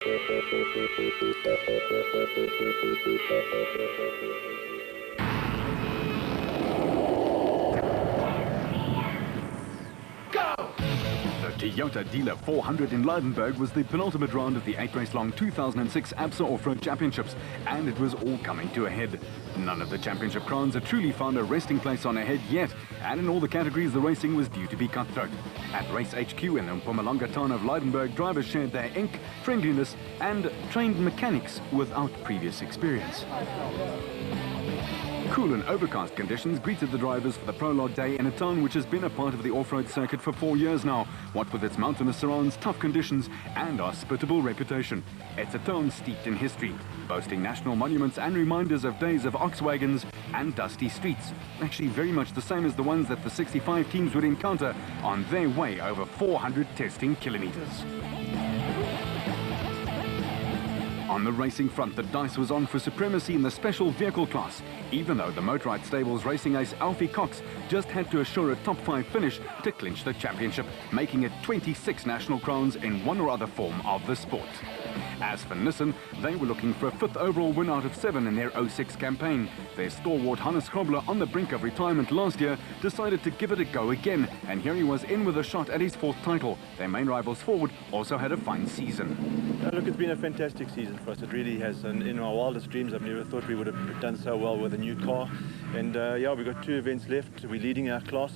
The Toyota Dealer 400 in Lydenburg was the penultimate round of the 8-race-long 2006 ABSA Off-Road Championships, and it was all coming to a head. None of the championship crowns had truly found a resting place on a head yet, and in all the categories the racing was due to be cutthroat. At Race HQ in the Mpumalanga town of Lydenburg, drivers shared their ink, friendliness and trained mechanics without previous experience. Cool and overcast conditions greeted the drivers for the prologue day in a town which has been a part of the off-road circuit for 4 years now, what with its mountainous surrounds, tough conditions and hospitable reputation. It's a town steeped in history, boasting national monuments and reminders of days of ox wagons and dusty streets, actually very much the same as the ones that the 65 teams would encounter on their way over 400 testing kilometers. On the racing front, the dice was on for supremacy in the special vehicle class, even though the Motorrad Stables racing ace Alfie Cox just had to assure a top 5 finish to clinch the championship, making it 26 national crowns in one or other form of the sport. As for Nissan, they were looking for a 5th overall win out of 7 in their 06 campaign. Their stalwart Hannes Grobler, on the brink of retirement last year, decided to give it a go again, and here he was in with a shot at his 4th title. Their main rivals Ford also had a fine season. Look, it's been a fantastic season for us. It really has. And in our wildest dreams, I've never thought we would have done so well with a new car. And yeah, we've got 2 events left. We're leading our class,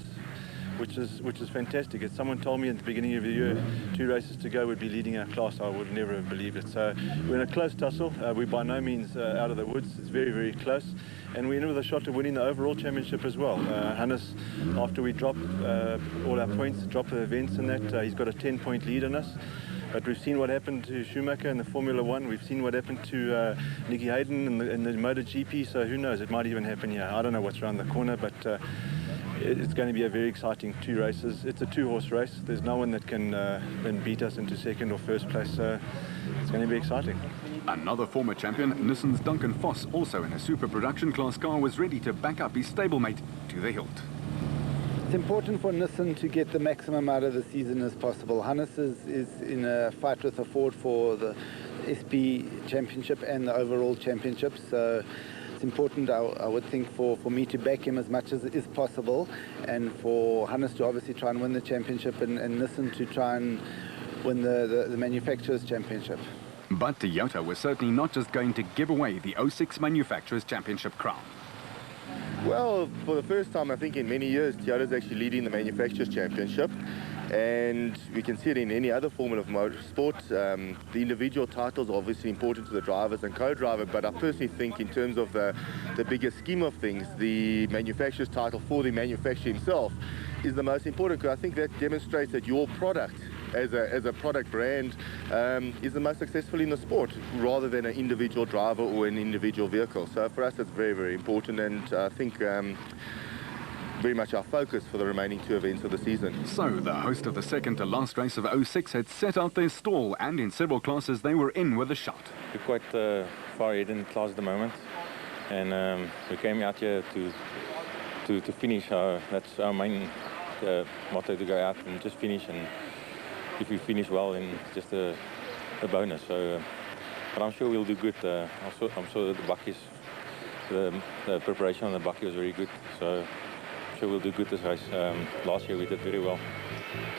which is fantastic. If someone told me at the beginning of the year 2 races to go would be leading our class, I would never have believed it. So we're in a close tussle. We're by no means out of the woods. It's very, very close. And we're in with a shot of winning the overall championship as well. Hannes, after we drop all our points, drop the events and that, he's got a 10-point lead on us. But we've seen what happened to Schumacher in the Formula 1. We've seen what happened to Nicky Hayden in the MotoGP. So who knows, it might even happen here. I don't know what's around the corner, but it's going to be a very exciting 2 races. It's a 2-horse race. There's no one that can beat us into 2nd or 1st place. So it's going to be exciting. Another former champion, Nissan's Duncan Foss, also in a super production class car, was ready to back up his stablemate to the hilt. It's important for Nissan to get the maximum out of the season as possible. Hannes is in a fight with a Ford for the SP Championship and the overall championship, so it's important, I would think, for me to back him as much as is possible, and for Hannes to obviously try and win the championship, and Nissan to try and win the Manufacturers' Championship. But Toyota was certainly not just going to give away the 06 Manufacturers' Championship crown. Well, for the first time, I think, in many years, Toyota's actually leading the Manufacturers' Championship. And we can see it in any other form of motorsport. The individual titles are obviously important to the drivers and co-driver, but I personally think in terms of the bigger scheme of things, the manufacturer's title for the manufacturer himself is the most important, because I think that demonstrates that your product as a product brand is the most successful in the sport, rather than an individual driver or an individual vehicle. So for us, it's very, very important, and I think very much our focus for the remaining 2 events of the season. So the host of the second to last race of 06 had set out their stall, and in several classes they were in with a shot. We're quite far ahead in the class at the moment, and we came out here to finish. That's our main motto, to go out and just finish, and if we finish well, then it's just a bonus. So, but I'm sure we'll do good. I'm sure the buckies, the preparation on the bucky was very good. So I'm sure we'll do good this race. Last year we did very well.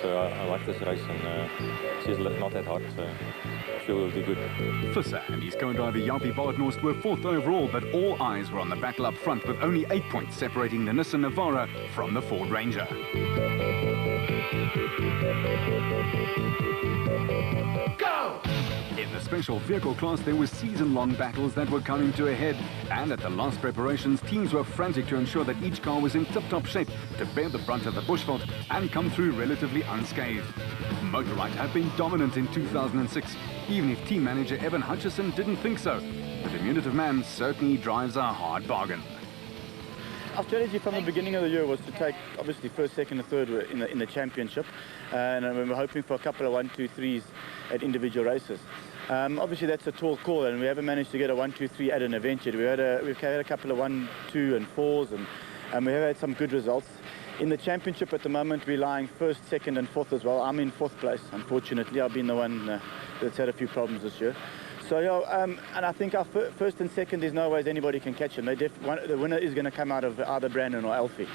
So I like this race, and it's just not that hard. So I'm sure we'll do good. Visser and his co-driver Jaapie Baardhorst were 4th overall, but all eyes were on the battle up front, with only 8 points separating the Nissan Navara from the Ford Ranger. Go! In the special vehicle class, there were season-long battles that were coming to a head, and at the last preparations, teams were frantic to ensure that each car was in tip-top shape to bear the brunt of the bushveld and come through relatively unscathed. Motorrad have been dominant in 2006, even if team manager Evan Hutchison didn't think so. The diminutive man certainly drives a hard bargain. Our strategy from the beginning of the year was to take, obviously, 1st, 2nd and 3rd in the championship, and we were hoping for a couple of 1, 2, 3s at individual races. Obviously, that's a tall call, and we haven't managed to get a 1, 2, 3 at an event yet. We've had a couple of 1, 2 and 4s, and we have had some good results. In the championship at the moment, we're lying 1st, 2nd and 4th as well. I'm in 4th place, unfortunately. I've been the one that's had a few problems this year. So, yeah, and I think our first and second, there's no ways anybody can catch him. The winner is going to come out of either Brandon or Alfie.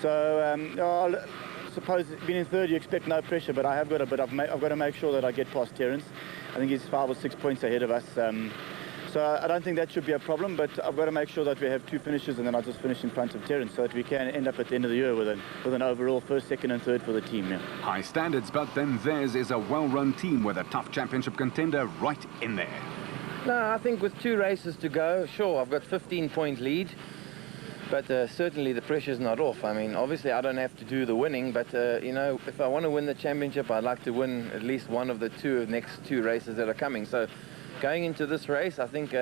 So, I suppose being in third, you expect no pressure, but I've got to make sure that I get past Terence. I think he's 5 or 6 points ahead of us. So I don't think that should be a problem, but I've got to make sure that we have 2 finishes, and then I'll just finish in front of Terence so that we can end up at the end of the year with an overall first, second and third for the team. Yeah. High standards, but then theirs is a well-run team with a tough championship contender right in there. No, I think with 2 races to go, sure, I've got 15-point lead, but certainly the pressure's not off. I mean, obviously I don't have to do the winning, but, you know, if I want to win the championship, I'd like to win at least one of the next 2 races that are coming. So going into this race, I think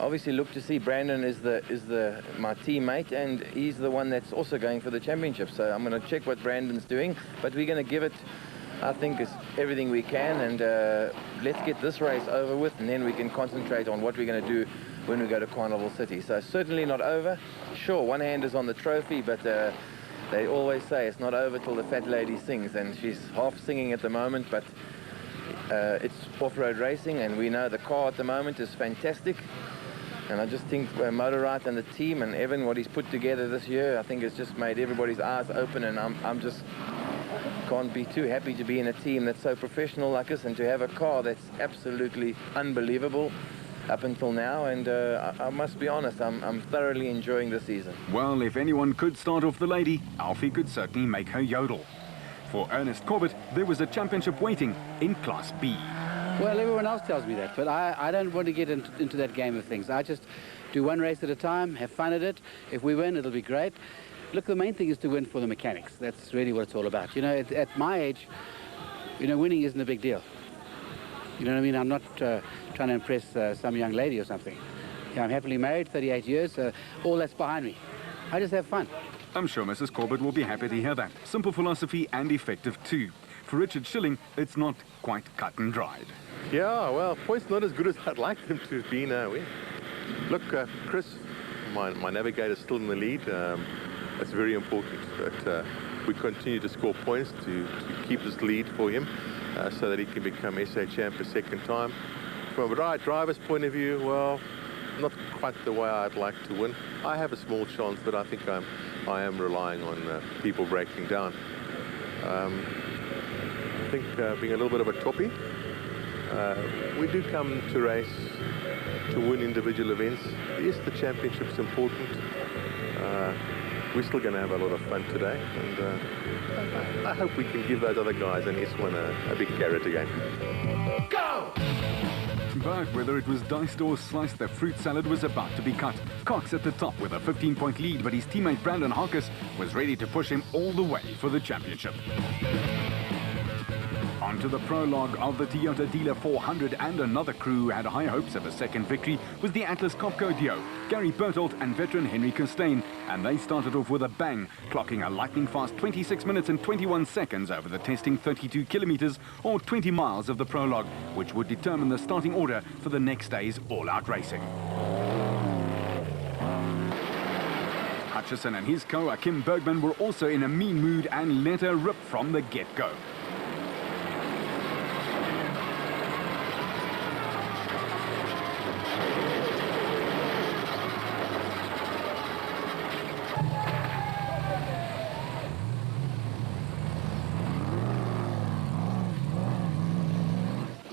obviously look to see Brandon is my teammate, and he's the one that's also going for the championship. So I'm going to check what Brandon's doing, but we're going to give it, I think, is everything we can, and let's get this race over with, and then we can concentrate on what we're going to do when we go to Carnival City. So certainly not over. Sure, one hand is on the trophy, but they always say it's not over till the fat lady sings, and she's half singing at the moment, but it's off-road racing, and we know the car at the moment is fantastic. And I just think Motorrad and the team and Evan, what he's put together this year, I think it's just made everybody's eyes open, and I'm just can't be too happy to be in a team that's so professional like this, and to have a car that's absolutely unbelievable up until now. And I must be honest, I'm thoroughly enjoying the season. Well, if anyone could start off the lady, Alfie could certainly make her yodel. For Ernest Corbett, there was a championship waiting in Class B. Well, everyone else tells me that, but I don't want to get into that game of things. I just do one race at a time, have fun at it. If we win, it'll be great. Look, the main thing is to win for the mechanics. That's really what it's all about. You know, at my age, you know, winning isn't a big deal. You know what I mean? I'm not trying to impress some young lady or something. You know, I'm happily married, 38 years, all that's behind me. I just have fun. I'm sure Mrs. Corbett will be happy to hear that. Simple philosophy and effective too. For Richard Schilling, it's not quite cut and dried. Yeah, well, points not as good as I'd like them to be now. Look, Chris, my navigator's still in the lead. That's very important that we continue to score points to keep this lead for him so that he can become SA champ a second time. From a driver's point of view, well, not quite the way I'd like to win. I have a small chance, but I think I am relying on people breaking down. I think being a little bit of a toppy, we do come to race to win individual events. Yes, the championship's important. We're still going to have a lot of fun today, and I hope we can give those other guys in S1 a big carrot again. Go! But whether it was diced or sliced, the fruit salad was about to be cut. Cox at the top with a 15-point lead, but his teammate Brandon Harkis was ready to push him all the way for the championship. On to the prologue of the Toyota Dealer 400, and another crew had high hopes of a second victory was the Atlas Copco duo, Gary Bertelt and veteran Henry Costain, and they started off with a bang, clocking a lightning-fast 26 minutes and 21 seconds over the testing 32 kilometers or 20 miles of the prologue, which would determine the starting order for the next day's all-out racing. Hutchison and his co-Kim Bergman were also in a mean mood and let her rip from the get-go.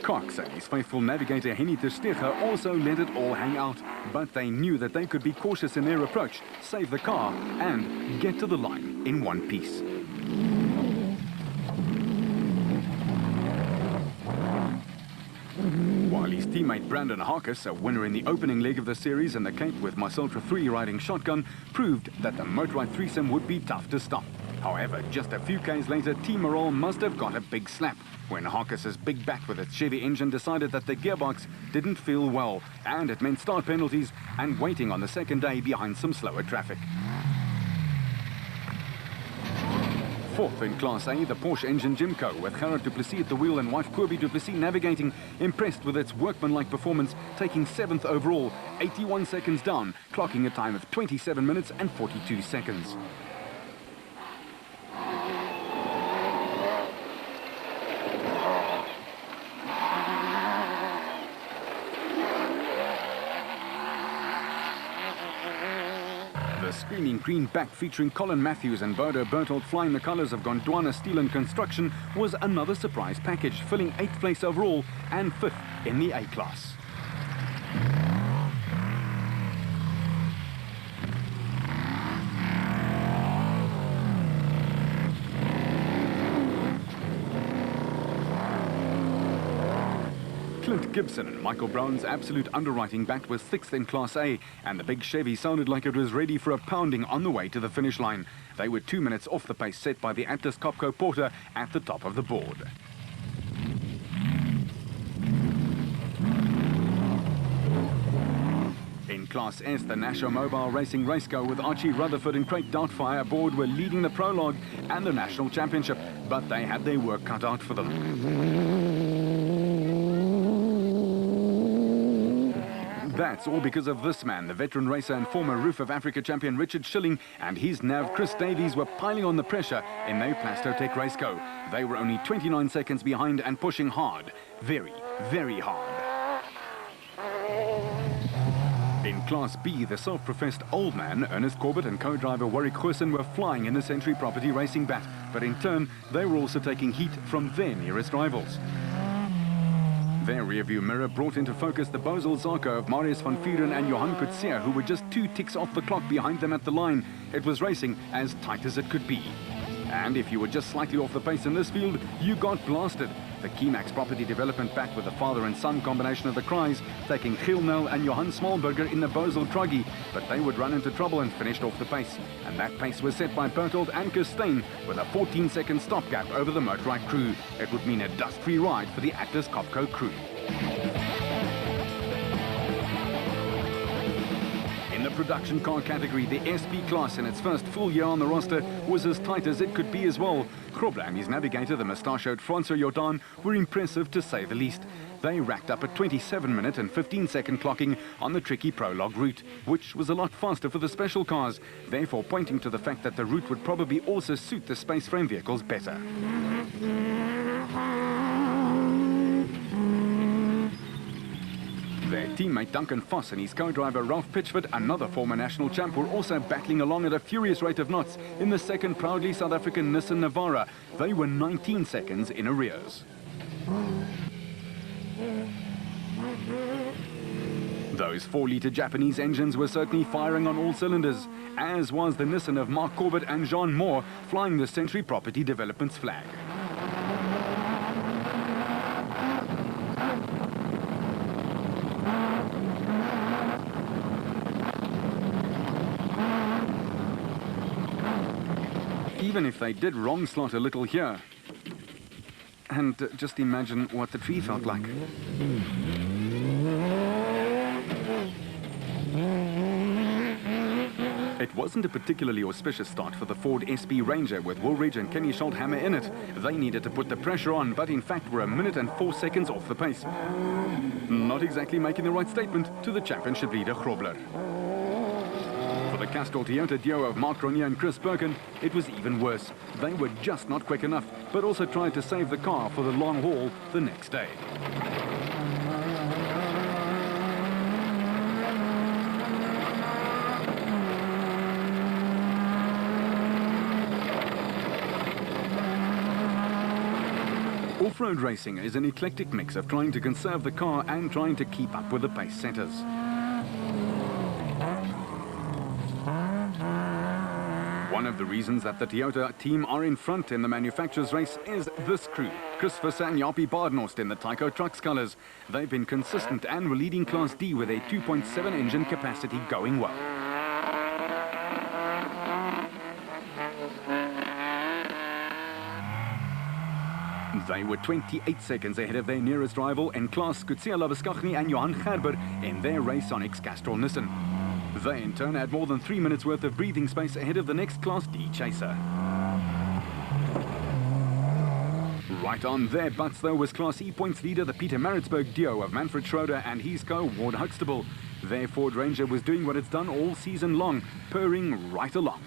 Cox and his faithful navigator Henny ter Steger also let it all hang out, but they knew that they could be cautious in their approach, save the car and get to the line in one piece. While his teammate Brandon Harkis, a winner in the opening leg of the series in the Cape with Mysultra 3 riding shotgun, proved that the Motorrad threesome would be tough to stop. However, just a few Ks later, Team Morale must have got a big slap when Harkis's big back with its Chevy engine decided that the gearbox didn't feel well, and it meant start penalties and waiting on the second day behind some slower traffic. Fourth in Class A, the Porsche engine Jimco, with Gerard du Plessis at the wheel and wife Kobie du Plessis navigating, impressed with its workmanlike performance, taking 7th overall, 81 seconds down, clocking a time of 27 minutes and 42 seconds. The screaming green back featuring Colin Matthews and Bodo Bertolt flying the colours of Gondwana Steel and Construction was another surprise package, filling 8th place overall and 5th in the A-class. Clint Gibson and Michael Brown's absolute underwriting bat was 6th in Class A, and the big Chevy sounded like it was ready for a pounding on the way to the finish line. They were 2 minutes off the pace set by the Atlas Copco Porter at the top of the board. In Class S, the National Mobile Racing Raceco with Archie Rutherford and Craig Doubtfire aboard were leading the prologue and the National Championship, but they had their work cut out for them. That's all because of this man. The veteran racer and former Roof of Africa champion Richard Schilling and his nav Chris Davies were piling on the pressure in their Plastotech Raceco. They were only 29 seconds behind and pushing hard. Very, very hard. In Class B, the self-professed old man, Ernest Corbett and co-driver Warwick Goosen were flying in the Century Property Racing bat, but in turn, they were also taking heat from their nearest rivals. Their rearview mirror brought into focus the Bozel Zarco of Marius van Vuren and Johan Coetzee, who were just 2 ticks off the clock behind them at the line. It was racing as tight as it could be. And if you were just slightly off the pace in this field, you got blasted. The Keymax Property Development back with the father and son combination of the Cries, taking Giel Nel and Johan Smallberger in the Bozel Truggy, but they would run into trouble and finished off the pace. And that pace was set by Bertolt and Kirstein with a 14-second stopgap over the Motorride crew. It would mean a dust-free ride for the Atlas Copco crew. In the production car category, the SP class in its first full year on the roster was as tight as it could be as well. Grobler and his navigator, the mustachioed Francois Jordan, were impressive to say the least. They racked up a 27-minute and 15-second clocking on the tricky prologue route, which was a lot faster for the special cars, therefore pointing to the fact that the route would probably also suit the space frame vehicles better. Their teammate Duncan Foss and his co-driver Ralph Pitchford, another former national champ, were also battling along at a furious rate of knots in the second proudly South African Nissan Navara. They were 19 seconds in arrears. Those 4-litre Japanese engines were certainly firing on all cylinders, as was the Nissan of Mark Corbett and Jean Moore, flying the Century Property Development's flag. Even if they did wrong slot a little here. And just imagine what the tree felt like. It wasn't a particularly auspicious start for the Ford SP Ranger with Woolridge and Kenny Schulthammer in it. They needed to put the pressure on, but in fact were 1 minute and 4 seconds off the pace. Not exactly making the right statement to the championship leader Grobler. For the Castrol Toyota duo of Mark Ronier and Chris Birkin, it was even worse. They were just not quick enough, but also tried to save the car for the long haul the next day. Off-road racing is an eclectic mix of trying to conserve the car and trying to keep up with the pace setters. One of the reasons that the Toyota team are in front in the manufacturer's race is this crew. Chris Visser and Jaapie Badenhorst in the Tyco Trucks colours. They've been consistent and were leading Class D with a 2.7 engine capacity going well. They were 28 seconds ahead of their nearest rival in Class Coetzee Labuschagne and Johan Gerber in their race on ex-Castrol Nissan. They in turn had more than 3 minutes worth of breathing space ahead of the next Class D chaser. Right on their butts though was Class E points leader, the Peter Maritzburg duo of Manfred Schroeder and his co-Ward Huxtable. Their Ford Ranger was doing what it's done all season long, purring right along.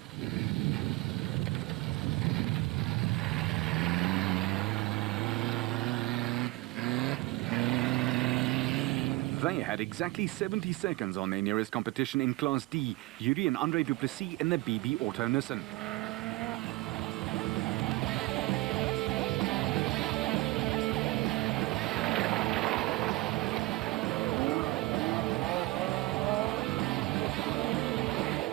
They had exactly 70 seconds on their nearest competition in Class D, Yuri and Andre Duplessis in the BB Auto Nissan.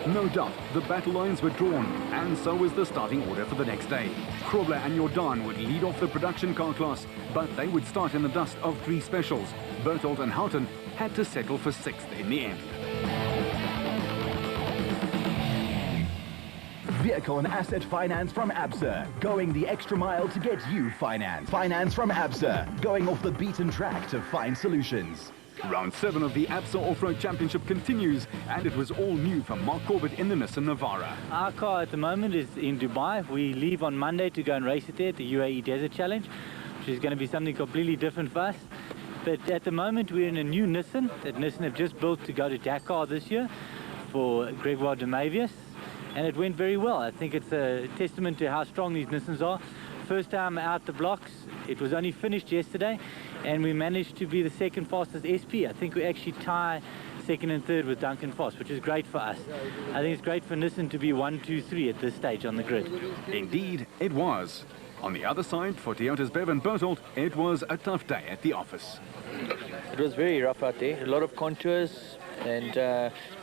No doubt, the battle lines were drawn, and so was the starting order for the next day. Krobler and Jordan would lead off the production car class, but they would start in the dust of 3 specials. Berthold and Houghton had to settle for 6th in the end. Vehicle and asset finance from ABSA. Going the extra mile to get you finance. Finance from ABSA. Going off the beaten track to find solutions. Round 7 of the ABSA Off-Road Championship continues, and it was all new for Mark Corbett in the Nissan Navara. Our car at the moment is in Dubai. We leave on Monday to go and race it there at the UAE Desert Challenge, which is going to be something completely different for us. But at the moment we're in a new Nissan that Nissan have just built to go to Dakar this year for Gregoire de Mavius, and it went very well. I think it's a testament to how strong these Nissans are. First time out the blocks, it was only finished yesterday, and we managed to be the 2nd fastest SP. I think we actually tie 2nd and 3rd with Duncan Foss, which is great for us. I think it's great for Nissan to be 1, 2, 3 at this stage on the grid. Indeed, it was. On the other side, for Toyota's Bevan Berthold, it was a tough day at the office. It was very rough out there, a lot of contours and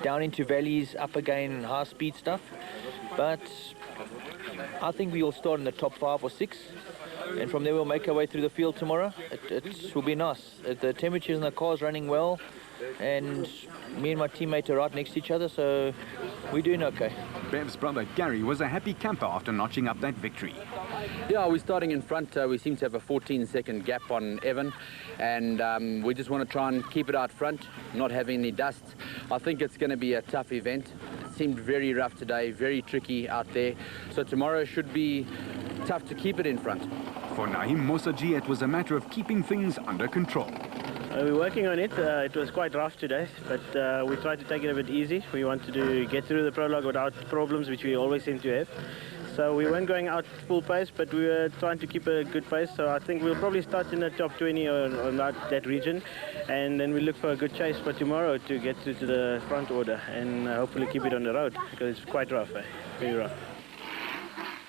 down into valleys, up again, high-speed stuff. But I think we will start in the top 5 or 6. And from there we'll make our way through the field tomorrow. It will be nice. The temperatures in the car is running well, and me and my teammate are right next to each other, so we're doing okay. Bev's brother Gary was a happy camper after notching up that victory. Yeah, we're starting in front. We seem to have a 14-second gap on Evan, and we just want to try and keep it out front, not having any dust. I think it's going to be a tough event. It seemed very rough today, very tricky out there. So tomorrow should be tough to keep it in front. For Naim Mosaji, it was a matter of keeping things under control. We're working on it. It was quite rough today, but we tried to take it a bit easy. We wanted to get through the prologue without problems, which we always seem to have. So we weren't going out full pace, but we were trying to keep a good pace. So I think we'll probably start in the top 20 or that region, and then we look for a good chase for tomorrow to get to the front order and hopefully keep it on the road, because it's quite rough, very rough.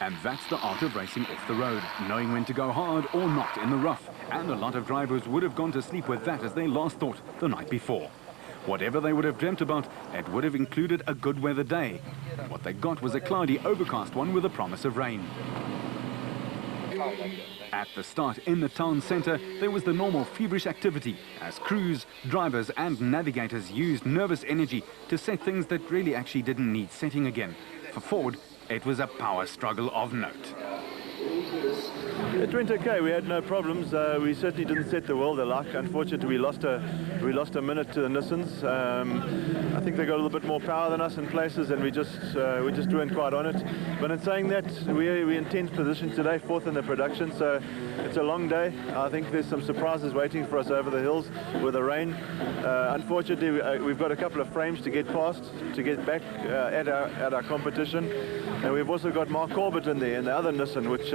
And that's the art of racing off the road, knowing when to go hard or not in the rough. And a lot of drivers would have gone to sleep with that as their last thought the night before. Whatever they would have dreamt about, it would have included a good weather day. What they got was a cloudy, overcast one with a promise of rain. At the start in the town centre, there was the normal feverish activity as crews, drivers and navigators used nervous energy to set things that really actually didn't need setting again. For Ford, it was a power struggle of note. It went okay. We had no problems. We certainly didn't set the world alight. Unfortunately, we lost a minute to the Nissans. I think they got a little bit more power than us in places, and we just weren't quite on it. But in saying that, we're in 10th position today, 4th in the production. So it's a long day. I think there's some surprises waiting for us over the hills with the rain. Unfortunately, we've got a couple of frames to get past to get back at our competition, and we've also got Mark Corbett in there, and the other Nissan, which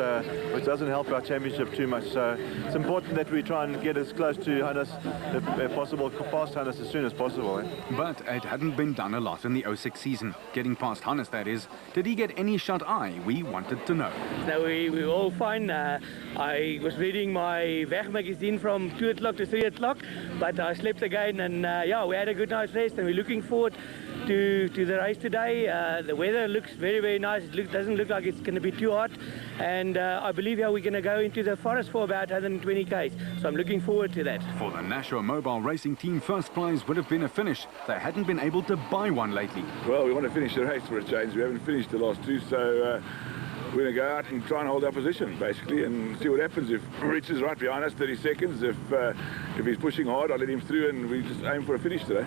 doesn't help our championship too much. So it's important that we try and get as close to Hannes, if possible, past Hannes as soon as possible. But it hadn't been done a lot in the 06 season. Getting past Hannes, that is. Did he get any shut-eye? We wanted to know. No, we were all fine. I was reading my Weg magazine from 2 o'clock to 3 o'clock, but I slept again, and yeah, we had a good night's rest, and we're looking forward to the race today. The weather looks very, very nice. It doesn't look like it's going to be too hot, and I believe we're going to go into the forest for about 120 k's, so I'm looking forward to that. For the Nashua Mobile Racing Team, first prize would have been a finish. They hadn't been able to buy one lately. Well, we want to finish the race for a change. We haven't finished the last 2, so we're going to go out and try and hold our position, basically, and see what happens. If Rich is right behind us, 30 seconds. If he's pushing hard, I'll let him through, and we just aim for a finish today.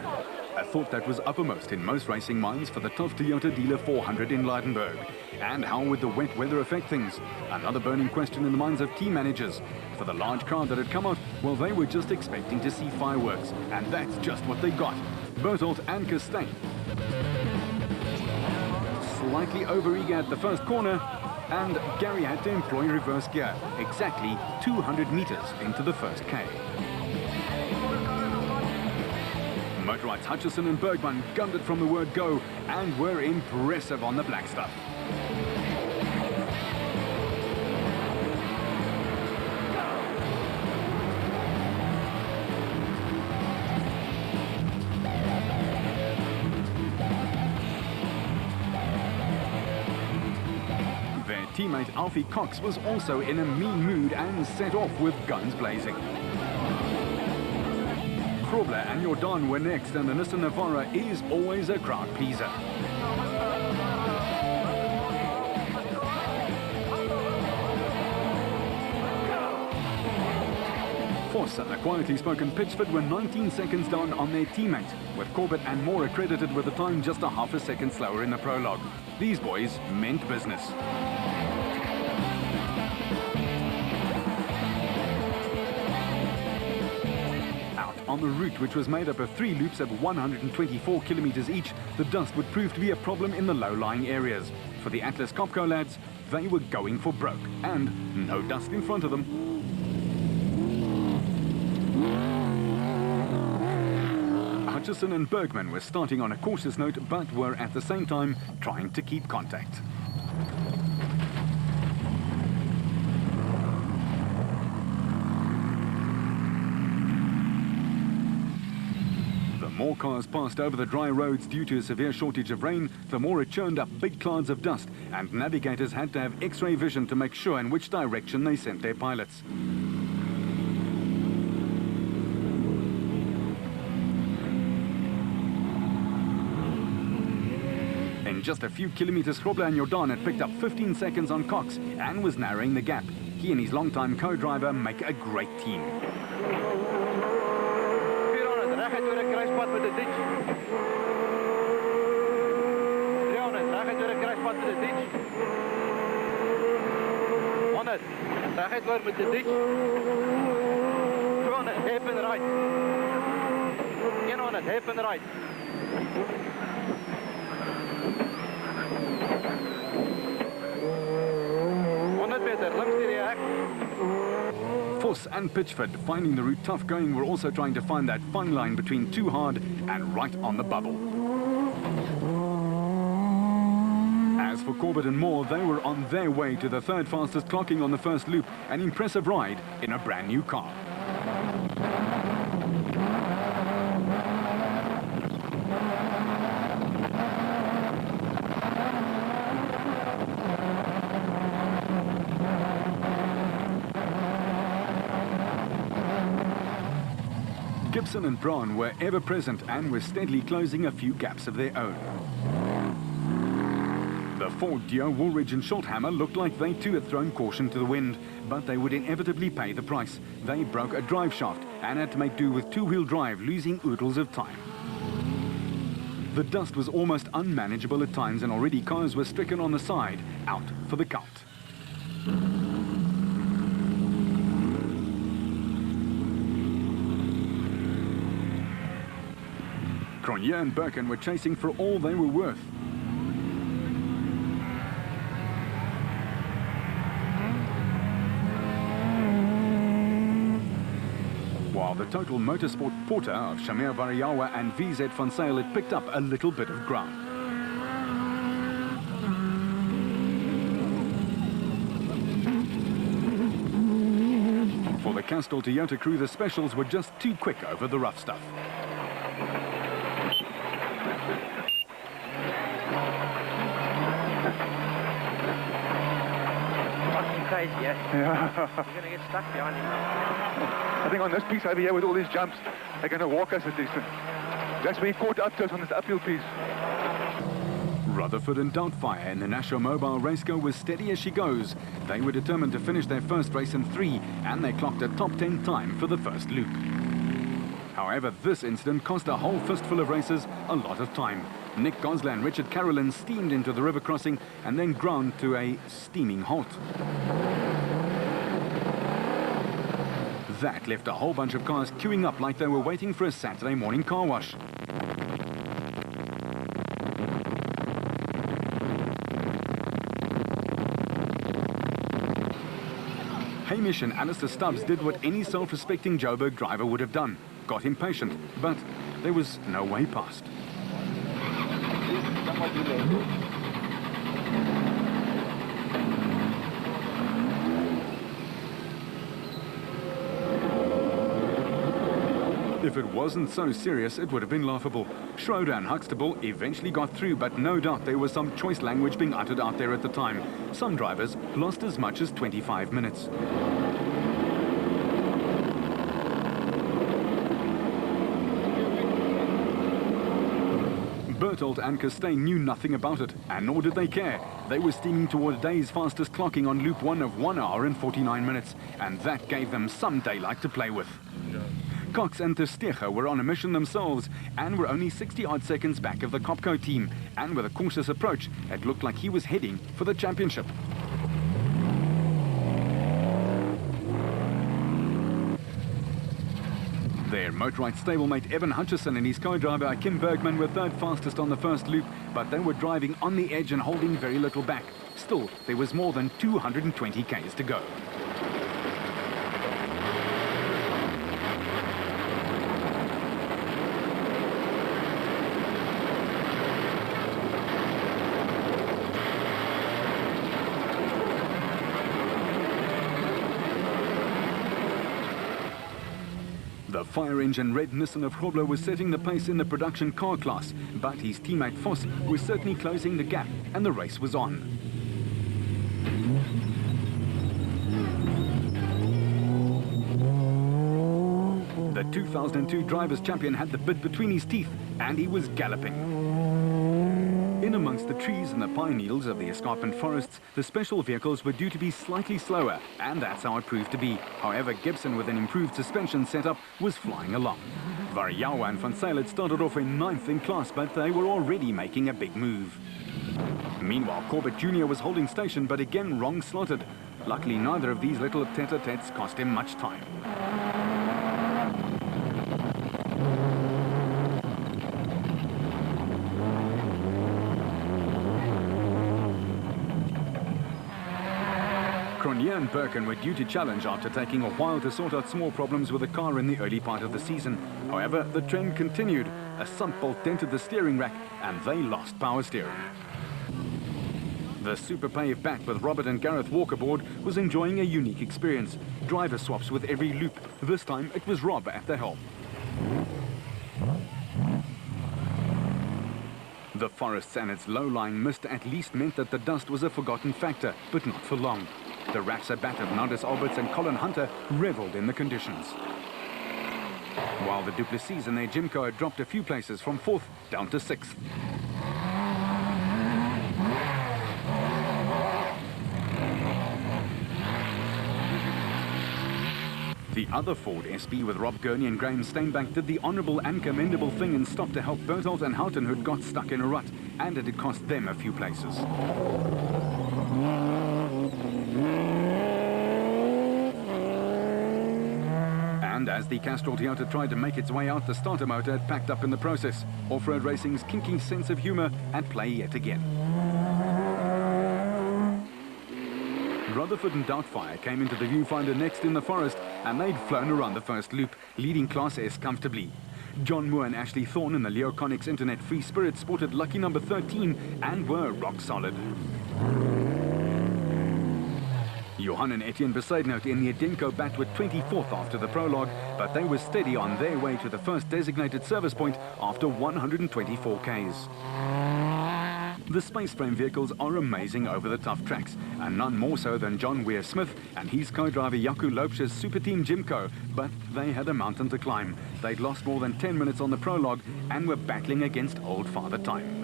A thought that was uppermost in most racing minds for the tough Toyota Dealer 400 in Lydenburg. And how would the wet weather affect things? Another burning question in the minds of team managers. For the large crowd that had come out, well, they were just expecting to see fireworks. And that's just what they got. Berthold and Costain. Slightly over-eager at the first corner, and Gary had to employ reverse gear, exactly 200 meters into the first K. Motorite's Hutchison and Bergman gunned it from the word go and were impressive on the black stuff. Their teammate Alfie Cox was also in a mean mood and set off with guns blazing. Krobler and Jordan were next, and the Nissan Navara is always a crowd pleaser. Voss and the quietly spoken Pitchford were 19 seconds down on their teammate, with Corbett and Moore accredited with the time just a half a second slower in the prologue. These boys meant business. On the route, which was made up of 3 loops at 124 kilometers each, the dust would prove to be a problem in the low-lying areas. For the Atlas Copco lads, they were going for broke, and no dust in front of them. Hutchison and Bergman were starting on a cautious note, but were at the same time trying to keep contact. The more cars passed over the dry roads due to a severe shortage of rain, the more it churned up big clouds of dust, and navigators had to have X-ray vision to make sure in which direction they sent their pilots. In just a few kilometers, Krobler and Jordan had picked up 15 seconds on Cox and was narrowing the gap. He and his longtime co-driver make a great team. Met de dik. 200, half and right. 100, half and right. Voss and Pitchford, finding the route tough going, were also trying to find that fine line between too hard and right on the bubble. As for Corbett and Moore, they were on their way to the third fastest, clocking on the first loop, an impressive ride in a brand new car. Gibson and Brown were ever present and were steadily closing a few gaps of their own. The Ford Dio, Woolridge and Schulthammer looked like they too had thrown caution to the wind, but they would inevitably pay the price. They broke a drive shaft and had to make do with two-wheel drive, losing oodles of time. The dust was almost unmanageable at times, and already cars were stricken on the side, out for the count. Cronje and Birkin were chasing for all they were worth. While the Total Motorsport Porter of Shamir Variawa and VZ van Sale had picked up a little bit of ground. For the Castrol Toyota crew, the specials were just too quick over the rough stuff. Yeah. You're going to get stuck behind him. I think on this piece over here with all these jumps, they're going to walk us a distance. That's where he caught up to us on this uphill piece. Rutherford and Doubtfire in the Nashua Mobile Raceco was steady as she goes. They were determined to finish their first race in 3, and they clocked a top 10 time for the first loop. However, this incident cost a whole fistful of racers a lot of time. Nick Gosler and Richard Carolyn steamed into the river crossing and then ground to a steaming halt. That left a whole bunch of cars queuing up like they were waiting for a Saturday morning car wash. Hamish and Alistair Stubbs did what any self-respecting Joburg driver would have done. got impatient, but there was no way past. If it wasn't so serious, it would have been laughable. Schroeder and Huxtable eventually got through, but no doubt there was some choice language being uttered out there at the time. Some drivers lost as much as 25 minutes. Berthold and Costain knew nothing about it, and nor did they care. They were steaming toward day's fastest clocking on loop 1 of 1 hour and 49 minutes, and that gave them some daylight to play with. Cox and Tersteger were on a mission themselves and were only 60-odd seconds back of the Copco team, and with a cautious approach, it looked like he was heading for the championship. Their Motorrad stablemate Evan Hutchison and his co-driver Kim Bergman were third fastest on the first loop, but they were driving on the edge and holding very little back. Still, there was more than 220 k's to go. The fire engine red Nissan of Grobler was setting the pace in the production car class, but his teammate Foss was certainly closing the gap, and the race was on. The 2002 Drivers' Champion had the bit between his teeth, and he was galloping. In amongst the trees and the pine needles of the escarpment forests, the special vehicles were due to be slightly slower, and that's how it proved to be. However, Gibson, with an improved suspension setup, was flying along. Variawa and Van Zyl had started off in 9th in class, but they were already making a big move. Meanwhile, Corbett Jr. was holding station, but again wrong-slotted. Luckily, neither of these little tete-a-tetes cost him much time. Cronje and Birkin were due to challenge after taking a while to sort out small problems with the car in the early part of the season. However, the trend continued. A sump bolt dented the steering rack, and they lost power steering. The Super Pave back with Robert and Gareth Walker aboard was enjoying a unique experience. Driver swaps with every loop. This time it was Rob at the helm. The forests and its low-lying mist at least meant that the dust was a forgotten factor, but not for long. The Ratsabat of Nandis Alberts and Colin Hunter reveled in the conditions. While the Duplessis and their Jimco had dropped a few places from 4th down to 6th. The other Ford SP with Rob Gurney and Graham Steinbank did the honourable and commendable thing and stopped to help Berthold and Houghton, who'd got stuck in a rut, and it had cost them a few places. And as the Castrol Toyota tried to make its way out, the starter motor had packed up in the process. Off-road racing's kinky sense of humour at play yet again. Rutherford and Doubtfire came into the viewfinder next in the forest, and they'd flown around the first loop, leading Class S comfortably. John Moore and Ashley Thorne in the Leoconics Internet Free Spirit sported lucky number 13 and were rock solid. Johan and Etienne Besaidnout in the Edenco bat were 24th after the prologue, but they were steady on their way to the first designated service point after 124 Ks. The space frame vehicles are amazing over the tough tracks, and none more so than John Weir-Smith and his co-driver Jaco Lopes's Super Team Jimco, but they had a mountain to climb. They'd lost more than 10 minutes on the prologue and were battling against old Father Time.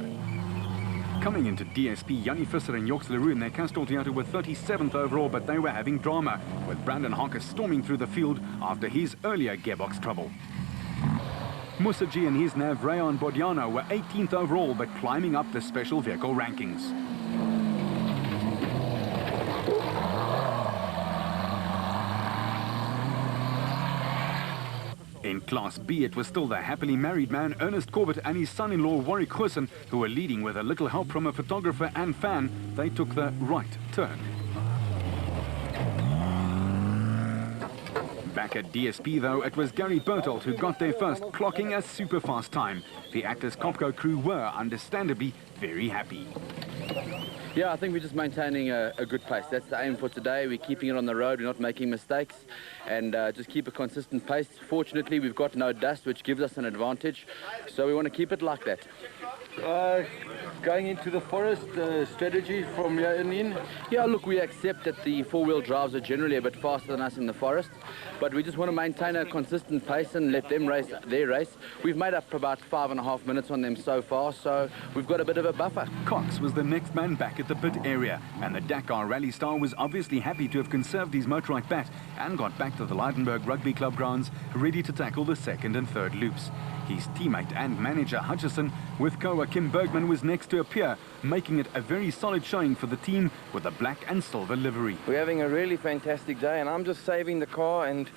Coming into DSP, Jannie Visser and Joks Leroux in their Castrol Toyota were 37th overall, but they were having drama, with Brandon Harker storming through the field after his earlier gearbox trouble. Musaji and his nav Rayon Bodiano were 18th overall, but climbing up the special vehicle rankings. In Class B, it was still the happily married man Ernest Corbett and his son-in-law Warwick Goosen who were leading with a little help from a photographer and fan. They took the right turn. Back at DSP, though, it was Gary Bertolt who got there first, clocking a super fast time. The Atlas Copco crew were, understandably, very happy. Yeah, I think we're just maintaining a good pace. That's the aim for today. We're keeping it on the road. We're not making mistakes, and just keep a consistent pace. Fortunately, we've got no dust, which gives us an advantage, so we want to keep it like that. Going into the forest, strategy from here in? Yeah, look, we accept that the four-wheel drives are generally a bit faster than us in the forest, but we just want to maintain a consistent pace and let them race their race. We've made up about 5.5 minutes on them so far, so we've got a bit of a buffer. Cox was the next man back at the pit area, and the Dakar Rally star was obviously happy to have conserved his motorbike bat and got back to the Leidenburg Rugby Club grounds, ready to tackle the second and third loops. His teammate and manager Hutchison with Koa Kim Bergman was next to appear, making it a very solid showing for the team with a black and silver livery. We're having a really fantastic day, and I'm just saving the car, and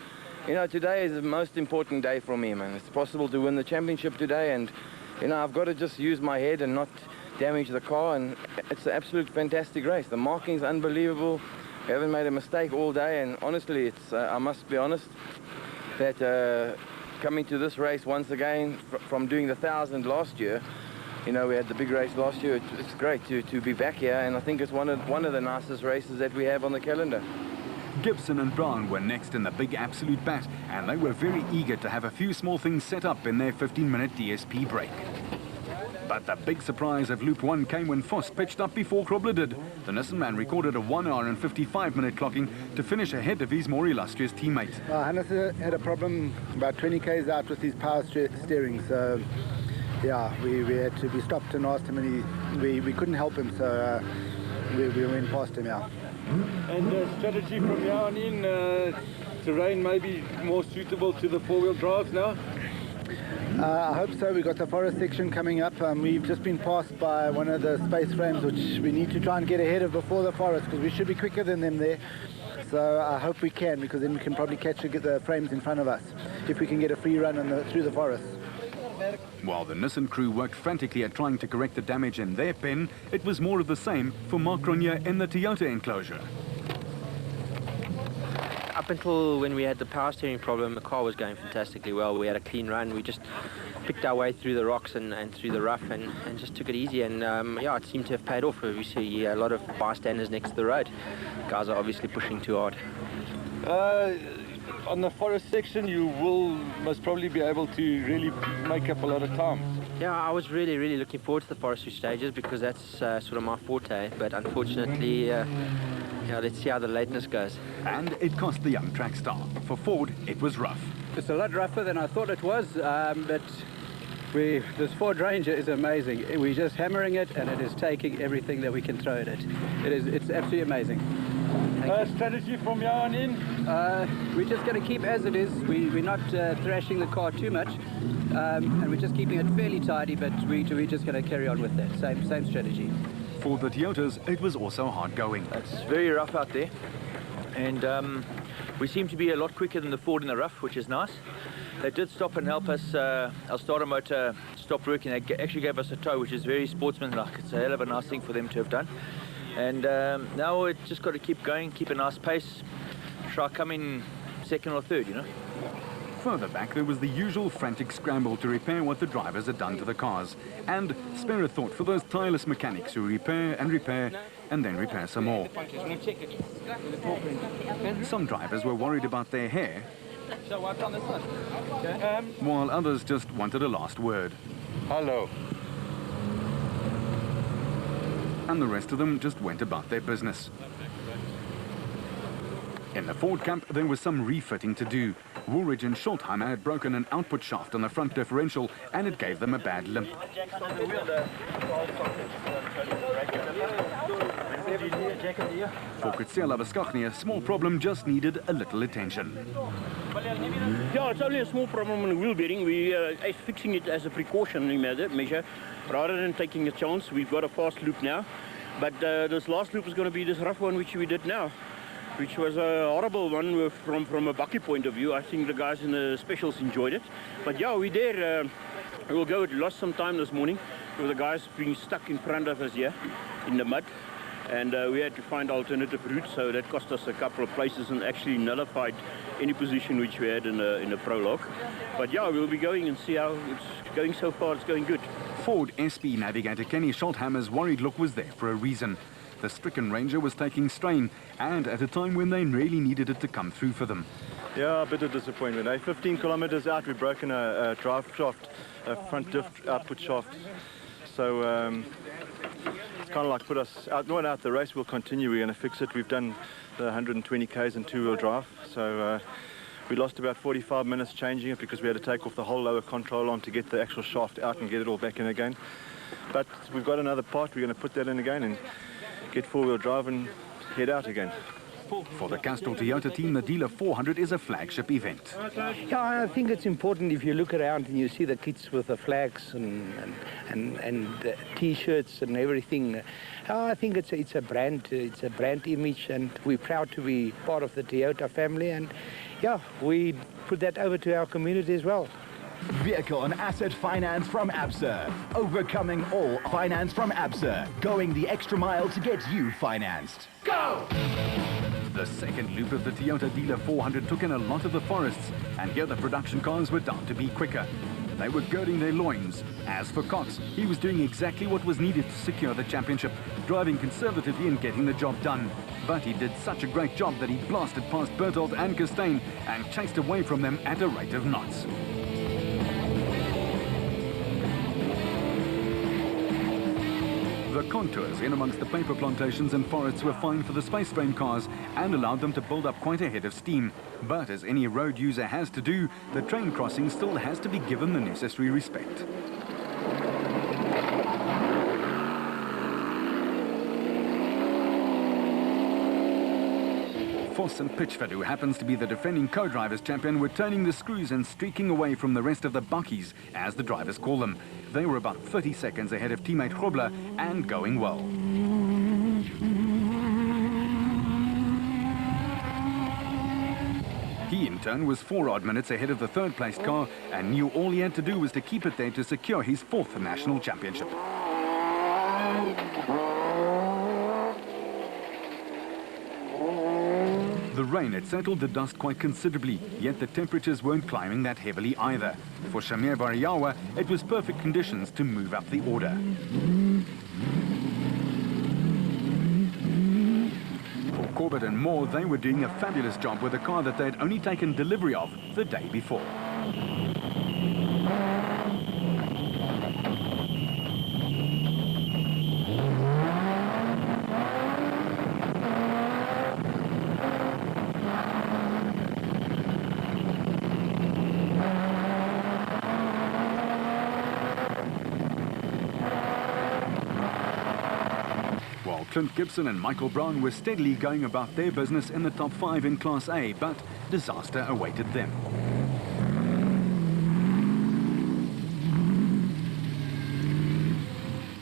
you know, today is the most important day for me, man. It's possible to win the championship today, and you know, I've got to just use my head and not damage the car, and it's an absolute fantastic race. The marking's unbelievable. We haven't made a mistake all day, and honestly, it's I must be honest that coming to this race once again from doing the 1,000 last year, you know, we had the big race last year. It's great to be back here, and I think it's one of the nicest races that we have on the calendar. Gibson and Brown were next in the big absolute bat, and they were very eager to have a few small things set up in their 15-minute DSP break. But the big surprise of Loop 1 came when Voss pitched up before Krobler did. The Nissan man recorded a 1 hour and 55-minute clocking to finish ahead of his more illustrious teammate. Hannes had a problem about 20 k's out with his power steering, so yeah, we had to be stopped and asked him, and we couldn't help him, so we went past him, yeah. And strategy from here on in, terrain may be more suitable to the four-wheel drives now? I hope so. We've got the forest section coming up. We've just been passed by one of the space frames, which we need to try and get ahead of before the forest, because we should be quicker than them there. So I hope we can, because then we can probably catch the frames in front of us, if we can get a free run through the forest. While the Nissan crew worked frantically at trying to correct the damage in their pen, it was more of the same for Mark Grenier in the Toyota enclosure. Up until when we had the power steering problem, the car was going fantastically well. We had a clean run. We just picked our way through the rocks and through the rough and just took it easy. And yeah, it seemed to have paid off. We see a lot of bystanders next to the road. Guys are obviously pushing too hard. On the forest section, you will most probably be able to really make up a lot of time. Yeah, I was really looking forward to the forestry stages because that's sort of my forte. But unfortunately, yeah, let's see how the lateness goes. And it cost the young track star. For Ford, it was rough. It's a lot rougher than I thought it was, but this Ford Ranger is amazing. We're just hammering it, and it is taking everything that we can throw at it. It's absolutely amazing. Strategy from here on in? We're just going to keep as it is. We're not thrashing the car too much, and we're just keeping it fairly tidy, but we're just going to carry on with that. Same strategy. For the Toyotas, it was also hard going. It's very rough out there, and we seem to be a lot quicker than the Ford in the rough, which is nice. They did stop and help us. Our starter motor stopped working. They actually gave us a tow, which is very sportsmanlike. It's a hell of a nice thing for them to have done. And now we've just got to keep going, keep a nice pace, try come in second or third, you know. Further back, there was the usual frantic scramble to repair what the drivers had done to the cars. And spare a thought for those tireless mechanics who repair and then repair some more. Some drivers were worried about their hair, while others just wanted a last word. Hello. And the rest of them just went about their business. In the Ford camp, there was some refitting to do. Woolridge and Schultheimer had broken an output shaft on the front differential, and it gave them a bad limp. For Kitsela Baskachny, a small problem just needed a little attention. Yeah, it's only a small problem on the wheel bearing. We are fixing it as a precautionary measure. Rather than taking a chance, we've got a fast loop now. But this last loop is going to be this rough one which we did now, which was a horrible one from a bucky point of view. I think the guys in the specials enjoyed it. But yeah, we're there. We will go. We lost some time this morning with the guys being stuck in front of us here in the mud. and we had to find alternative routes, so that cost us a couple of places and actually nullified any position which we had in the prologue. But yeah, we'll be going and see how it's going. So far it's going good. Ford SP navigator Kenny Schulthammer's worried look was there for a reason. The stricken Ranger was taking strain, and at a time when they really needed it to come through for them. Yeah, a bit of disappointment. 15 kilometers out, we've broken a drive shaft, a front diff output shaft. So it's kind of like put us out. Not out the race. We'll continue. We're going to fix it. We've done the 120 k's in two-wheel drive. So we lost about 45 minutes changing it because we had to take off the whole lower control arm to get the actual shaft out and get it all back in again. But we've got another part. We're going to put that in again and get four-wheel drive and head out again. For the Castrol Toyota team, the Dealer 400 is a flagship event. Yeah, I think it's important if you look around and you see the kids with the flags and T-shirts and everything. I think it's a brand image, and we're proud to be part of the Toyota family. And yeah, we put that over to our community as well. Vehicle and asset finance from Absa. Overcoming all finance from Absa. Going the extra mile to get you financed. Go! The second loop of the Toyota Dealer 400 took in a lot of the forests, and here the production cars were down to be quicker. They were girding their loins. As for Cox, he was doing exactly what was needed to secure the championship, driving conservatively and getting the job done. But he did such a great job that he blasted past Berthold and Costain and chased away from them at a rate of knots. The contours in amongst the paper plantations and forests were fine for the space frame cars and allowed them to build up quite a head of steam. But as any road user has to do, the train crossing still has to be given the necessary respect. Voss and Pitchford, who happens to be the defending co-drivers champion, were turning the screws and streaking away from the rest of the buckies, as the drivers call them. They were about 30 seconds ahead of teammate Grobler and going well. He, in turn, was 4 odd minutes ahead of the third-placed car and knew all he had to do was to keep it there to secure his 4th national championship. The rain had settled the dust quite considerably, yet the temperatures weren't climbing that heavily either. For Shamir Bariawa, it was perfect conditions to move up the order. For Corbett and Moore, they were doing a fabulous job with a car that they had only taken delivery of the day before. Clint Gibson and Michael Brown were steadily going about their business in the top 5 in Class A, but disaster awaited them.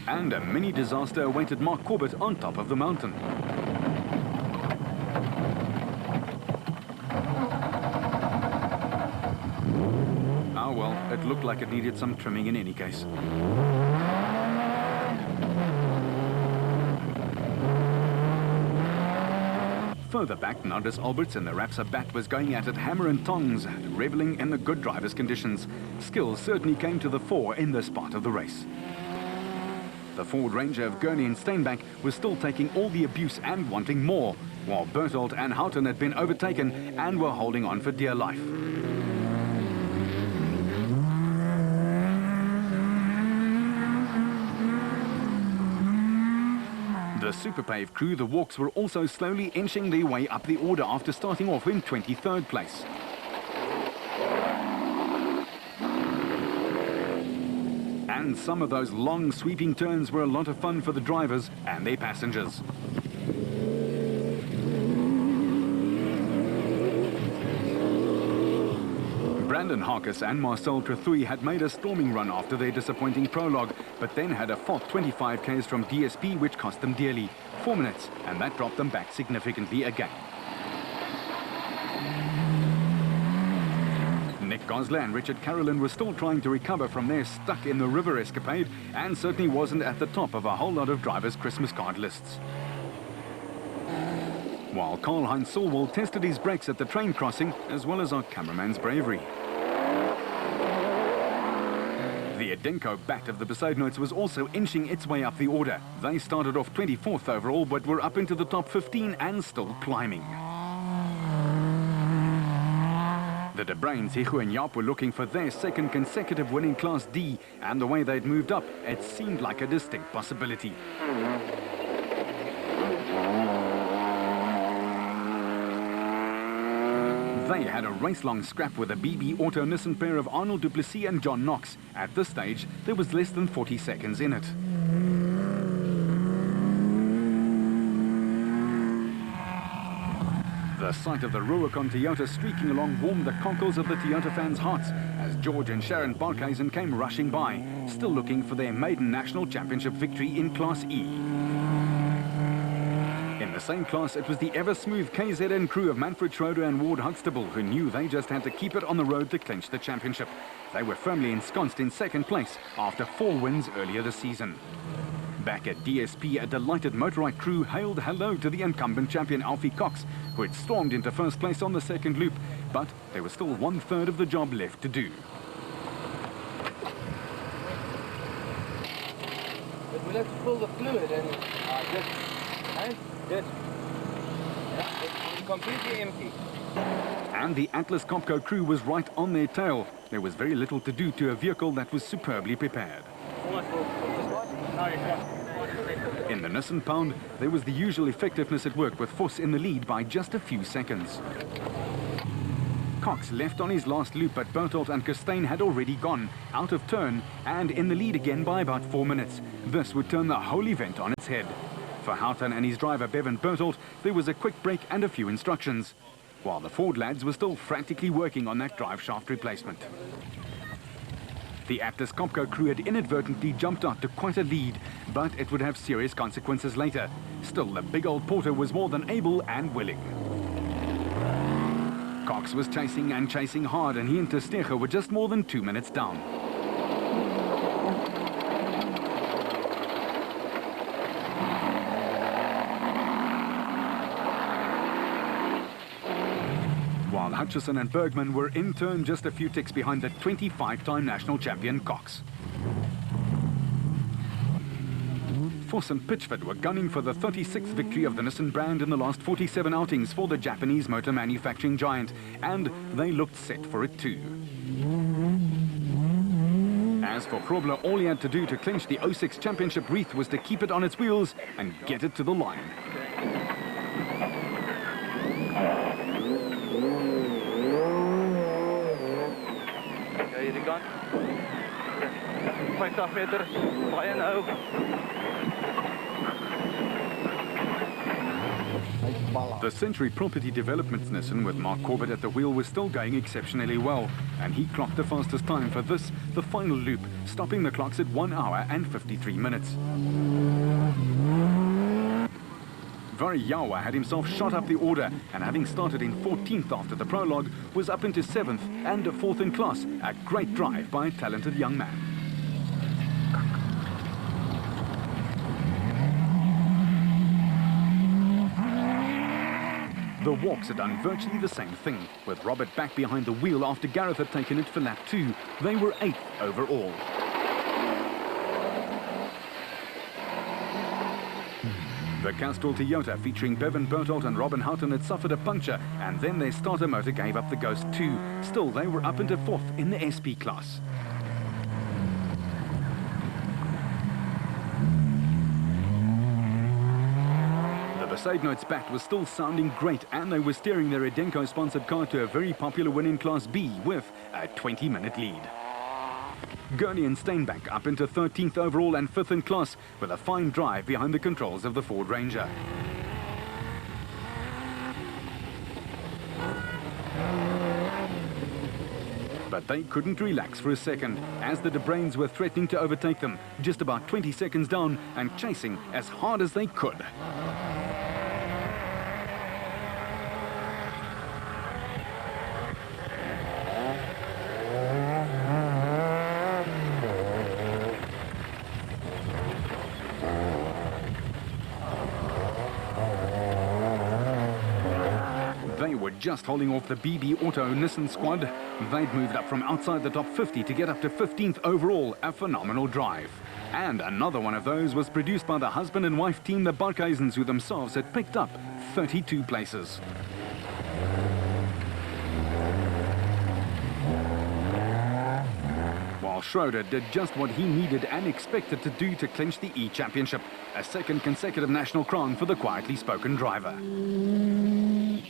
And a mini disaster awaited Mark Corbett on top of the mountain. Oh well, it looked like it needed some trimming in any case. Further back, Nardis Alberts in the Rapsa Bat was going at it hammer and tongs, reveling in the good driver's conditions. Skill certainly came to the fore in this part of the race. The Ford Ranger of Gurney and Steinbach was still taking all the abuse and wanting more, while Berthold and Houghton had been overtaken and were holding on for dear life. The Superpave crew, the Walks, were also slowly inching their way up the order after starting off in 23rd place. And some of those long sweeping turns were a lot of fun for the drivers and their passengers. Brandon Harkis and Marcel Trethouille had made a storming run after their disappointing prologue, but then had a fought 25 k's from DSP, which cost them dearly. 4 minutes, and that dropped them back significantly again. Nick Gosler and Richard Carolyn were still trying to recover from their stuck-in-the-river escapade, and certainly wasn't at the top of a whole lot of drivers' Christmas card lists. while Karl-Heinz Solwald tested his brakes at the train crossing, as well as our cameraman's bravery. The Edenko bat of the Besaidnoids was also inching its way up the order. They started off 24th overall, but were up into the top 15 and still climbing. The De Bruins, Hichu and Jaap were looking for their second consecutive win in Class D, and the way they'd moved up, it seemed like a distinct possibility. They had a race-long scrap with a BB Auto Nissan pair of Arnold du Plessis and John Knox. At this stage, there was less than 40 seconds in it. The sight of the Rubicon Toyota streaking along warmed the cockles of the Toyota fans' hearts as George and Sharon Barkhuizen came rushing by, still looking for their maiden national championship victory in Class E. In the same class, it was the ever-smooth KZN crew of Manfred Schroeder and Ward Huxtable who knew they just had to keep it on the road to clinch the championship. They were firmly ensconced in second place after 4 wins earlier this season. Back at DSP, a delighted Motorite crew hailed hello to the incumbent champion Alfie Cox, who had stormed into first place on the second loop, but there was still 1/3 of the job left to do. But we'll have to fill the fluid and good. Yeah, it's completely empty. And the Atlas Copco crew was right on their tail. There was very little to do to a vehicle that was superbly prepared. In the Nissan Pound, there was the usual effectiveness at work, with Voss in the lead by just a few seconds. Cox left on his last loop, but Berthold and Kirstein had already gone, out of turn, and in the lead again by about 4 minutes. This would turn the whole event on its head. For Houghton and his driver Bevan Berthold, there was a quick break and a few instructions, while the Ford lads were still frantically working on that drive shaft replacement. The Atlas Copco crew had inadvertently jumped out to quite a lead, but it would have serious consequences later. Still, the big old porter was more than able and willing. Cox was chasing and chasing hard, and he and Tersteger were just more than 2 minutes down. While Hutchison and Bergman were in turn just a few ticks behind the 25-time national champion Cox. Voss and Pitchford were gunning for the 36th victory of the Nissan brand in the last 47 outings for the Japanese motor manufacturing giant, and they looked set for it too. As for Grobler, all he had to do to clinch the 06 championship wreath was to keep it on its wheels and get it to the line. Hierdie kant. 50 meter, baie nou. The Century Property Developments Nissan with Mark Corbett at the wheel was still going exceptionally well, and he clocked the fastest time for this, the final loop, stopping the clocks at 1 hour and 53 minutes. Vari Yawa had himself shot up the order, and having started in 14th after the prologue, was up into 7th and 4th in class. A great drive by a talented young man. The Walks had done virtually the same thing, with Robert back behind the wheel after Gareth had taken it for lap 2. They were 8th overall. The Castrol Toyota, featuring Bevan Berthold and Robin Houghton, had suffered a puncture, and then their starter motor gave up the ghost too. Still, they were up into 4th in the SP class. The Besaidnoids bat was still sounding great, and they were steering their Edenko-sponsored car to a very popular win in Class B with a 20-minute lead. Gurney and Steinbach up into 13th overall and 5th in class, with a fine drive behind the controls of the Ford Ranger. But they couldn't relax for a second, as the De Bruins were threatening to overtake them, just about 20 seconds down and chasing as hard as they could. were just holding off the BB Auto Nissan squad. They'd moved up from outside the top 50 to get up to 15th overall, a phenomenal drive. And another one of those was produced by the husband and wife team, the Barkhuizens, who themselves had picked up 32 places. While Schroeder did just what he needed and expected to do to clinch the E-Championship, a second consecutive national crown for the quietly spoken driver.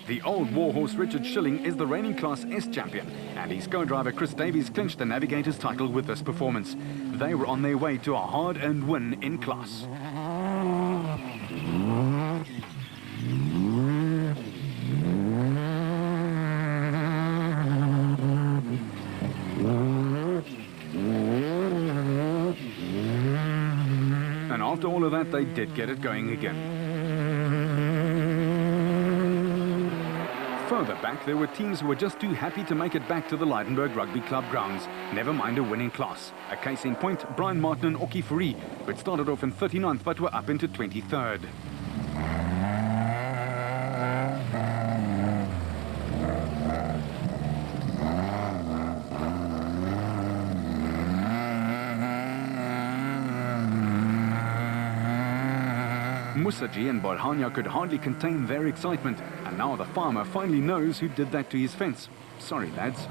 The old warhorse Richard Schilling is the reigning Class S champion, and his co-driver Chris Davies clinched the Navigator's title with this performance. They were on their way to a hard-earned win in class. And after all of that, they did get it going again. Further back, there were teams who were just too happy to make it back to the Leidenburg Rugby Club grounds, never mind a winning class. A case in point, Brian Martin and Oki Fourie, who had started off in 39th but were up into 23rd. Musaji and Borhania could hardly contain their excitement, and now the farmer finally knows who did that to his fence. Sorry, lads.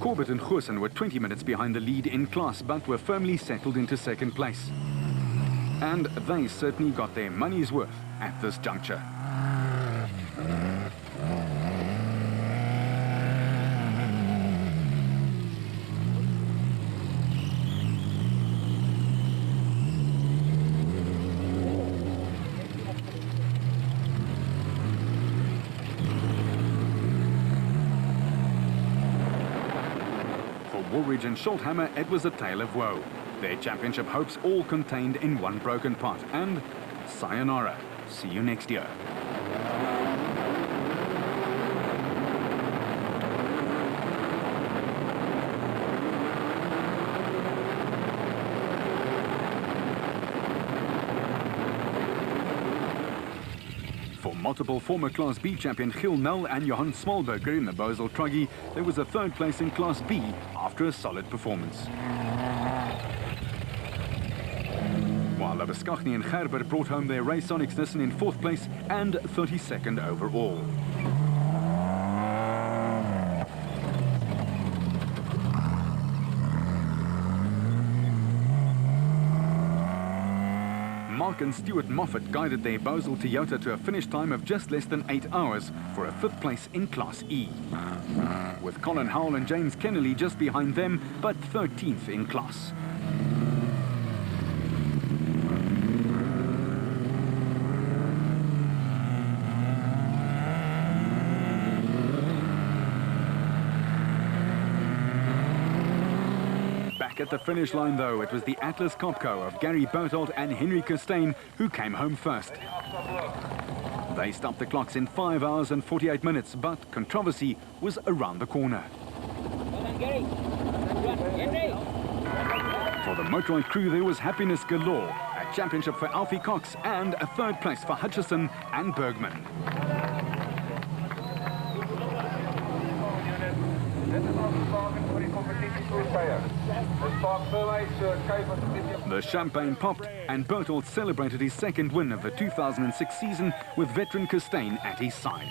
Corbett and Goosen were 20 minutes behind the lead in class, but were firmly settled into second place. And they certainly got their money's worth at this juncture. Woolridge and Schulthammer, it was a tale of woe. Their championship hopes all contained in one broken pot. And sayonara. See you next year. Multiple former Class B champion Gil Nel and Johan Smallberger in the Bosel Truggy, there was a third place in Class B after a solid performance. While Labuschagne and Gerber brought home their race Sonics Nissan in 4th place and 32nd overall. Mark and Stuart Moffat guided their Bosel Toyota to a finish time of just less than 8 hours for a 5th place in Class E. With Colin Howell and James Kennelly just behind them, but 13th in class. At the finish line, though, it was the Atlas Copco of Gary Berthold and Henry Costain who came home first. They stopped the clocks in 5 hours and 48 minutes, but controversy was around the corner. For the Motorrad crew, there was happiness galore, a championship for Alfie Cox and a 3rd place for Hutchison and Bergman. The champagne popped and Berthold celebrated his 2nd win of the 2006 season with veteran Costain at his side.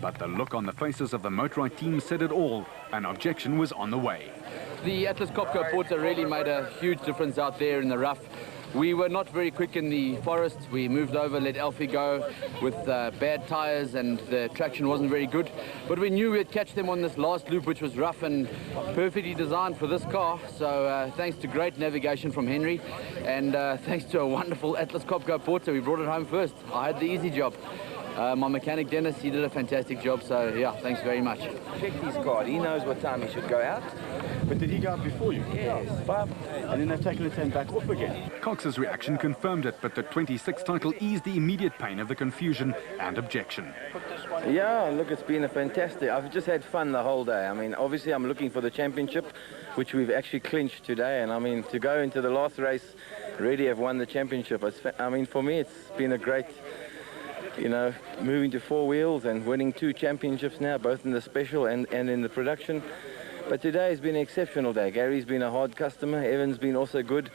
But the look on the faces of the Motorrad team said it all. An objection was on the way. The Atlas Copco Porter really made a huge difference out there in the rough. We were not very quick in the forest. We moved over, let Alfie go with bad tyres, and the traction wasn't very good. But we knew we'd catch them on this last loop, which was rough and perfectly designed for this car. So thanks to great navigation from Henry, and thanks to a wonderful Atlas Copco Porter, we brought it home first. I had the easy job. My mechanic Dennis, he did a fantastic job, so yeah, thanks very much. Check his card, he knows what time he should go out. But did he go out before you? Yes. And then they've taken the turn back off again. Cox's reaction confirmed it, but the 26th title eased the immediate pain of the confusion and objection. Yeah, look, it's been a fantastic. I've just had fun the whole day. I mean, obviously I'm looking for the championship. which we've actually clinched today. And I mean, to go into the last race, really have won the championship. I mean, for me, it's been a great, you know, moving to 4 wheels and winning 2 championships now, both in the special and in the production. But today has been an exceptional day. Gary's been a hard customer, Evan's been also good,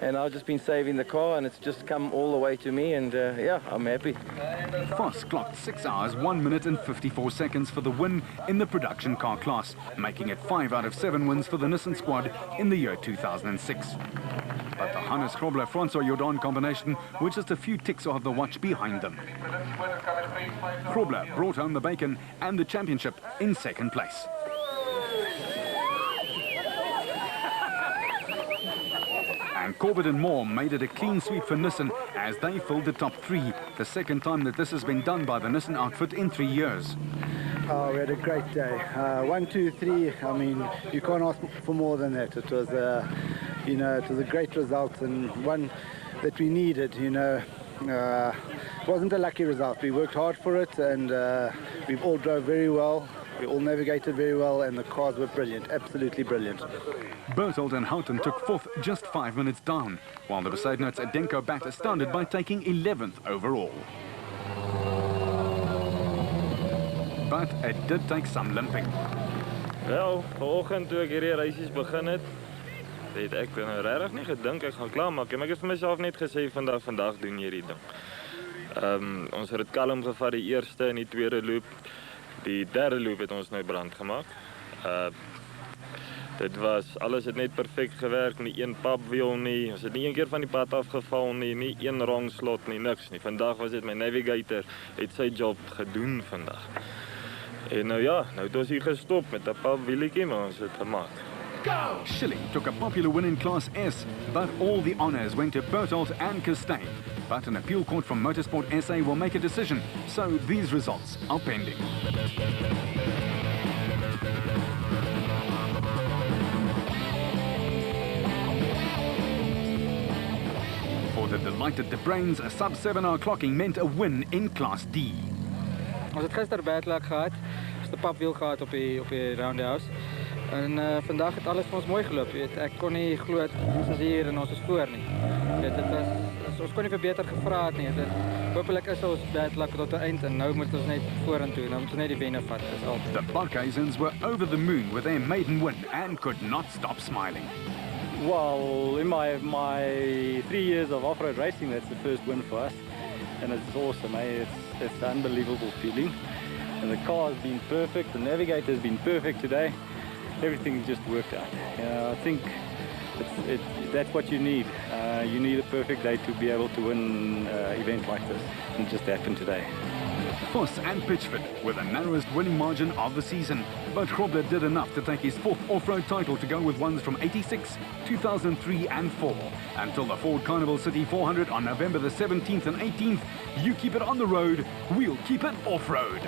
and I've just been saving the car, and it's just come all the way to me, and yeah, I'm happy. Voss clocked 6 hours, 1 minute and 54 seconds for the win in the production car class, making it 5 out of 7 wins for the Nissan squad in the year 2006. But the Hannes Grobler-Francois Jordan combination were just a few ticks off the watch behind them. Grobler brought home the bacon and the championship in 2nd place. And Corbett and Moore made it a clean sweep for Nissan as they filled the top 3, the 2nd time that this has been done by the Nissan outfit in 3 years. Oh, we had a great day. 1, 2, 3. I mean, you can't ask for more than that. It was, you know, it was a great result and one that we needed. You know, it wasn't a lucky result. We worked hard for it, and we've all drove very well. We all navigated very well, and the cars were brilliant, absolutely brilliant. Berthold and Houghton took 4th, just 5 minutes down, while the Besaidnots at Denko Bat astounded by taking 11th overall. But it did take some limping. Wel, vanoggend toe ek hierdie reisies begin het ek nou regtig nie gedink ek gaan klaarmaak nie, maar ek het vir myself net gesê vandag doen hierdie ding. Ons het dit kalm gevat die eerste en die tweede loop. Die derde loop het ons nou brand gemaak. Dit was, alles het net perfect gewerkt, nie een papwiel nie, ons het nie een keer van die pad afgeval nie, nie een wrong slot nie, niks nie. Vandag was dit my navigator, het sy job gedoen vandag. En nou ja, nou het ons hier gestop met 'n papwieltjie, maar ons het gemaak. Schilling took a popular win in Class S, but all the honours went to Berthold and Costain. But an appeal court from Motorsport SA will make a decision, so these results are pending. For the delighted De Brains, a sub-7-hour clocking meant a win in Class D. Ons het gister bad luck gehad, ons het 'n papwiel gehad op die roundhouse. En vandag het alles vir ons mooi geloop. Ek kon nie glo ons is hier en ons is voor nie. Ons kon nie vir beter gevra het nie. Hopelijk is ons bad luck tot die eind en nou moet ons net vorentoe. Nou moet ons net die wenne vat. The Barkhuizens were over the moon with their maiden win and could not stop smiling. Well, in my 3 years of off-road racing, that's the first win for us, and it's awesome. It's an unbelievable feeling, and the car has been perfect. The navigator has been perfect today. Everything just worked out. I think that's what you need. You need a perfect day to be able to win an event like this, and it just happened today. Voss and Pitchford were the narrowest winning margin of the season, but Grobler did enough to take his 4th off-road title to go with ones from 86, 2003 and 4. Until the Ford Carnival City 400 on November the 17th and 18th, you keep it on the road, we'll keep it off-road.